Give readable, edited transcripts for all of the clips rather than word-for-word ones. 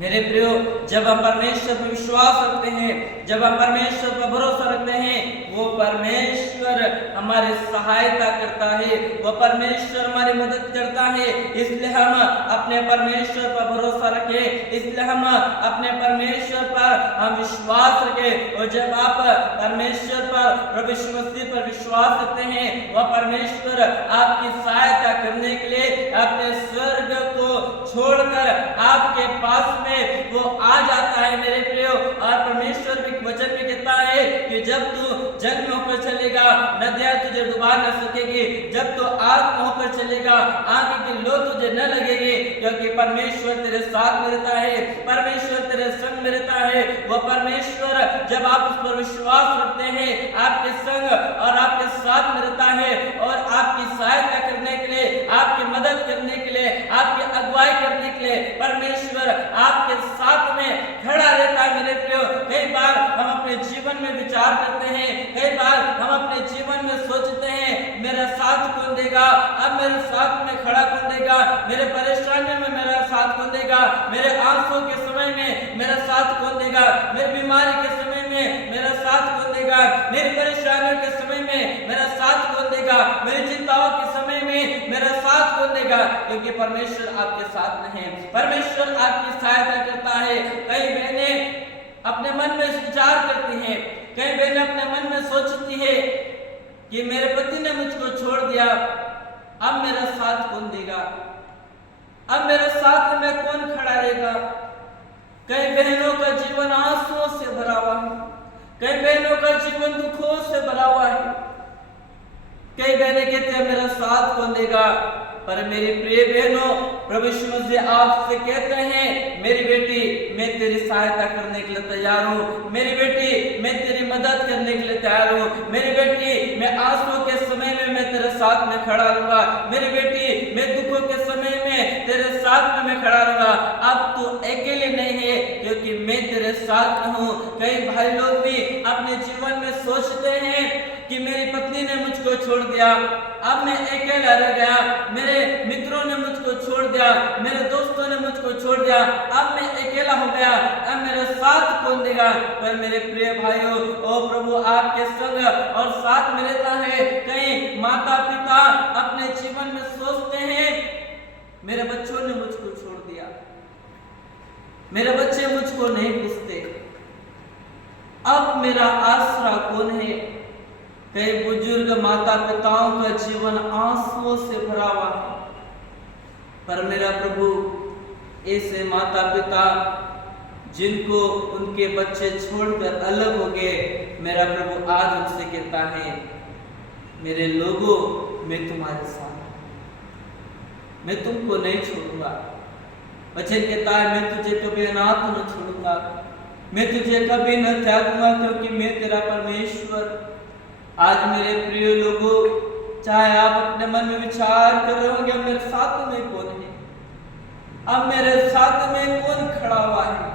मेरे प्रियो, जब हम परमेश्वर पर विश्वास रखते हैं, जब हम परमेश्वर पर भरोसा रखते हैं, वो परमेश्वर हमारी सहायता करता है, वो परमेश्वर हमारी मदद करता है। इसलिए हम अपने परमेश्वर पर भरोसा रखें, इसलिए हम अपने परमेश्वर पर हम विश्वास रखें। और जब आप परमेश्वर पर, प्रभु यीशु मसीह पर विश्वास रखते हैं, वह परमेश्वर आपकी सहायता करने के लिए अपने स्वर्ग को छोड़कर आपके पास में वो आ जाता है मेरे प्रियो। और परमेश्वर भी वचन में कहता है कि जब तू जल में होकर चलेगा, नदियां तुझे डुबा न सकेगी, जब तू आग में होकर चलेगा, आग की लो तुझे न लगेगी, क्योंकि परमेश्वर तेरे साथ में रहता है, परमेश्वर तेरे संग में रहता है। वो परमेश्वर जब आप उस पर विश्वास रखते हैं, आपके संग और आपके साथ में रहता है, और आपकी सहायता करने के लिए, आपकी मदद करने के लिए, आपकी अगुवाई करने के लिए परमेश्वर आपके साथ में खड़ा रहता है मेरे प्रियो। कई बार हम अपने जीवन में विचार करते हैं, कई बार हम अपने जीवन में सोचते हैं, मेरा साथ कौन देगा, अब मेरे साथ में खड़ा कौन देगा, मेरे परेशानियों में मेरा साथ कौन देगा, मेरे आंसू के समय में मेरा साथ कौन देगा, मेरी बीमारी के समय में मेरा साथ कौन देगा, मेरी परेशानियों के समय में मेरा साथ कौन देगा, मेरी चिंताओं के समय में मेरा साथ कौन देगा, क्योंकि परमेश्वर आपके साथ में है, परमेश्वर आपकी सहायता करता है। कई बहनें अपने मन में विचार करती हैं, कई बहनें अपने मन में सोचती है कि मेरे पति ने मुझको छोड़ दिया, अब मेरा साथ कौन देगा, अब मेरे साथ में कौन खड़ा रहेगा। कई बहनों का जीवन आंसुओं से भरा हुआ है, कई बहनों का जीवन दुखों से भरा हुआ है। कई बहनें कहते हैं मेरा साथ कौन देगा, पर मेरी प्रिय बहनों, प्रभु यीशु मसीह आपसे कहते हैं, मेरी बेटी मैं तेरी सहायता करने के लिए तैयार हूँ, मेरी बेटी मैं तेरी मदद करने के लिए तैयार हूँ, मेरी बेटी मैं आंसुओं के समय में मैं तेरे साथ में खड़ा रहूंगा, मेरी बेटी मैं दुखों के समय में तेरे साथ में मैं खड़ा रहूंगा। अब तू अकेले नहीं है, क्योंकि मैं तेरे साथ हूँ। कई भाई लोग भी अपने जीवन में सोचते हैं कि मेरी पत्नी ने मुझको छोड़ दिया, अब मैं अकेला रह गया, मेरे मित्रों ने मुझको छोड़ दिया, मेरे दोस्तों ने मुझको छोड़ दिया, अब मैं अकेला हो गया, अब मेरा साथ कौन देगा। पर मेरे प्रिय भाइयों, ओ प्रभु आपके संग और साथ में रहता है। कई माता पिता अपने जीवन में सोचते हैं, मेरे बच्चों ने मुझको छोड़ दिया, मेरे बच्चे मुझको नहीं पूछते, अब मेरा आसरा कौन है। कई बुजुर्ग माता पिताओं का जीवन आंसुओं से भरा हुआ है, पर मेरा प्रभु ऐसे माता पिता जिनको उनके बच्चे छोड़कर अलग हो गए, मेरा प्रभु आज उनसे कहता है, मेरे लोगों मैं तुम्हारे साथ, मैं तुमको नहीं छोड़ूंगा। वचन कहता है, मैं तुझे कभी अनाथ न छोड़ूंगा, मैं तुझे कभी न त्यागूंगा, क्योंकि मैं तेरा परमेश्वर। आज मेरे प्रिय लोगों, चाहे आप अपने मन में विचार कर रहे होंगे, अब मेरे साथ में कौन है, अब मेरे साथ में कौन खड़ा हुआ है,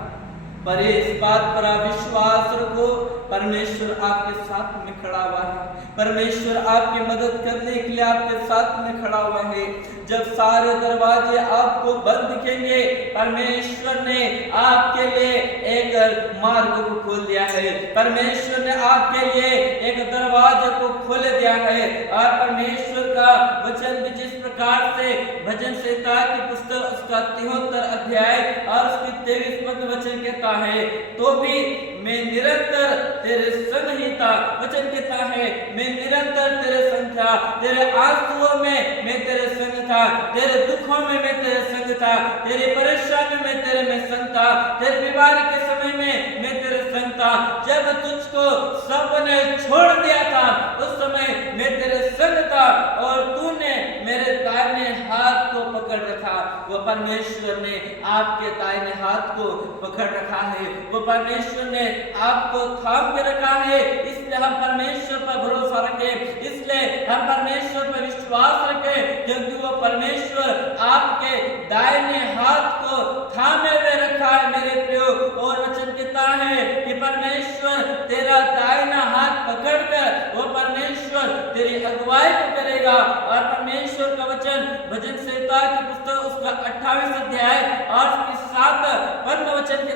पर इस बात पर आप विश्वास रखो, परमेश्वर आपके साथ में खड़ा हुआ है, परमेश्वर आपकी मदद करने के लिए आपके साथ में खड़ा हुआ है। जब सारे दरवाजे आपको बंद दिखेंगे, परमेश्वर ने आपके लिए एक मार्ग को खोल दिया है, परमेश्वर ने आपके लिए एक दरवाजे को खोल दिया है। और परमेश्वर का वचन भी जिस प्रकार से भजन संहिता की पुस्तक उसका 73 अध्याय और उसकी 23 पद वचन कहता है, तो भी मैं निरंतर तेरे संग ही था। वचन कहता है, मैं निरंतर तेरे संग था, तेरे आंसुओं में मैं तेरे संग था, तेरे दुखों में मैं तेरे संग था, तेरी परेशानी में तेरे में संग था, तेरे बीमारी के समय में मैं तेरे संग था। जब तुझको सबने छोड़ दिया था, उस समय मैं तेरे संग था, और तूने मेरे दाहिने हाथ को पकड़ रखा। वो परमेश्वर ने आपके दाहिने हाथ को पकड़ रखा है, वो परमेश्वर ने आपको थाम के रखा है। इसलिए हम परमेश्वर पर भरोसा रखें, इसलिए हम परमेश्वर पर विश्वास रखें, क्योंकि वो परमेश्वर आपके दाहिने हाथ को थामे हुए रखा है मेरे प्रियो। और वचन कहता है कि परमेश्वर तेरा दाहिना हाथ पकड़कर वो परमेश्वर तेरी अगुवाई करेगा। और परमेश्वर का वचन भजन संहिता की पुस्तक उसका 28 अध्याय और उसकी 7 पद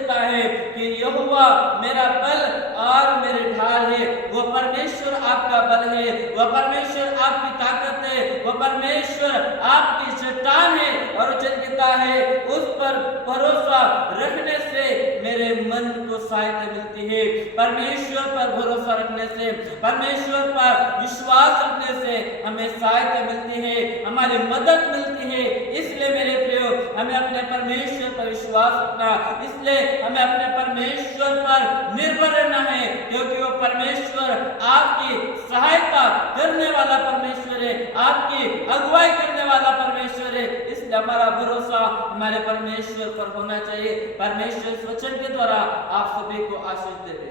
देता है कि यहोवा मेरा बल और मेरे ढाल है। वो परमेश्वर आपका बल है, वह परमेश्वर आपकी ताकत है, वह परमेश्वर आपकी चट्टान है। और वचन कहता है उस पर भरोसा रखने से मेरे मन को सहायता मिलती है। परमेश्वर पर भरोसा रखने से, परमेश्वर पर विश्वास रखने से हमें सहायता मिलती है, हमारी मदद मिलती है। इसलिए मेरे प्रियो, हमें अपने परमेश्वर पर विश्वास रखना, इसलिए हमें अपने परमेश्वर पर निर्भर रहना है, क्योंकि वो परमेश्वर आपकी सहायता करने वाला परमेश्वर है, आपकी अगुवाई करने वाला परमेश्वर है। इसलिए हमारा भरोसा हमारे परमेश्वर पर होना चाहिए। परमेश्वर इस वचन के द्वारा आप सभी को आशीष दे।